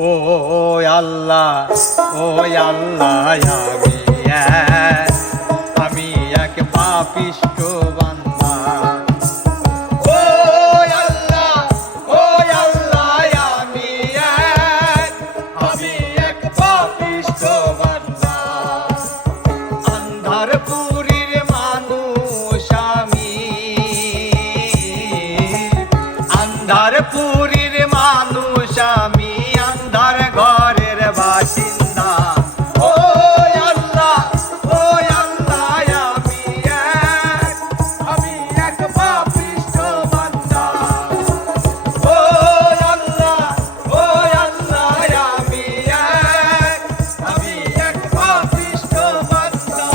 ও আল্লাহ ও আল্লাহ আমি এক পাপিষ্ঠ বান্দা। ও আল্লাহ ও আল্লাহ আমি এক পাপিষ্ঠ বান্দা। আন্ধারপুরীর মানুষ আমি, আন্ধারপুরীর মানুষ আমি, আন্ধার ঘরের বাসিন্দা। ও আল্লাহ ও আল্লাহ আমি এক পাপিষ্ঠ বান্দা। ও আল্লাহ ও আল্লাহ আমি এক পাপিষ্ঠ বান্দা।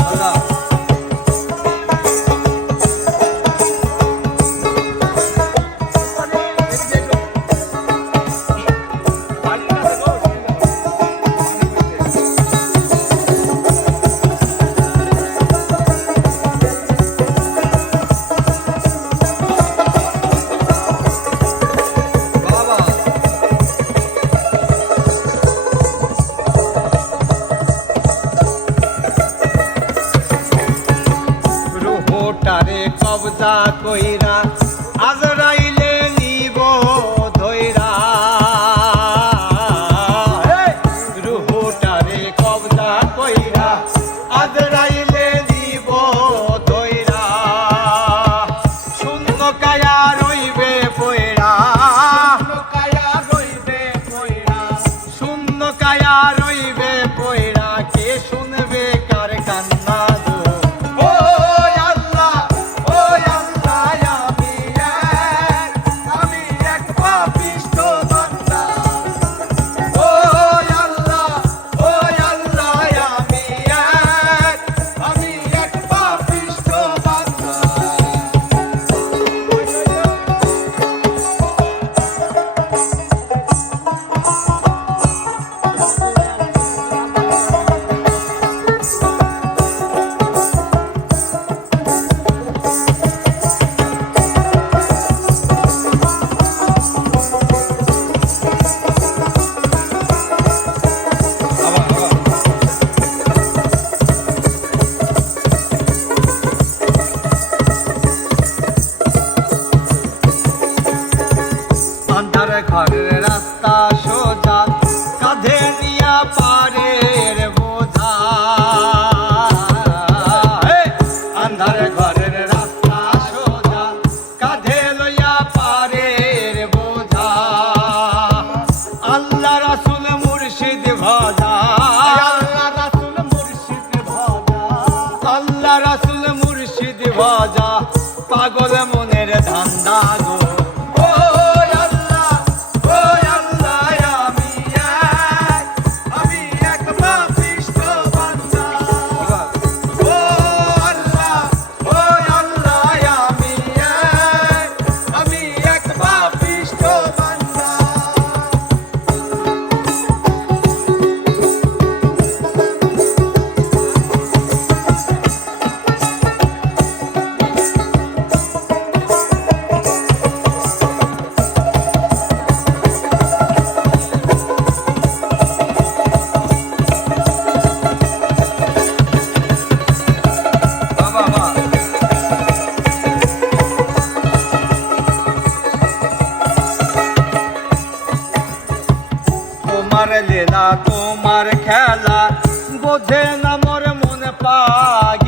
রুহটারে কবজা কইরা আজরাইলে নিব ধইরা। রুহটারে কবজা কইরা আজরাইলে নিব ধইরা। শূন্য কায়া রইবে পয়রা, শূন্য কায়া রইবে পয়রা। কে শুনবে কার কান্না গো? ও আল্লাহ ও আল্লাহ আমি এক পাপিষ্ঠ বান্দা। ও আল্লাহ ও আল্লাহ আমি এক পাপিষ্ঠ বান্দা। আন্ধার ঘরের রাস্তা সোজা, কাঁধে নিয়া পারের বোঝা। আন্ধার ঘরের রাস্তা সোজা, কাঁধে লইয়া পারের বোঝা। আল্লাহ রাসূল মুর্শিদ ভজা, আল্লাহ রাসূল মুর্শিদ ভজা, আল্লাহ রাসূল মুর্শিদ ভজা। পাগল মনের ধান্দা গো। ও আল্লাহ ও আল্লাহ আমি এক পাপিষ্ঠ বান্দা। ও আল্লাহ ও আল্লাহ আমি এক পাপিষ্ঠ বান্দা। তোমার লীলা তোমার খেলা বোঝে না মোর মন পাগি।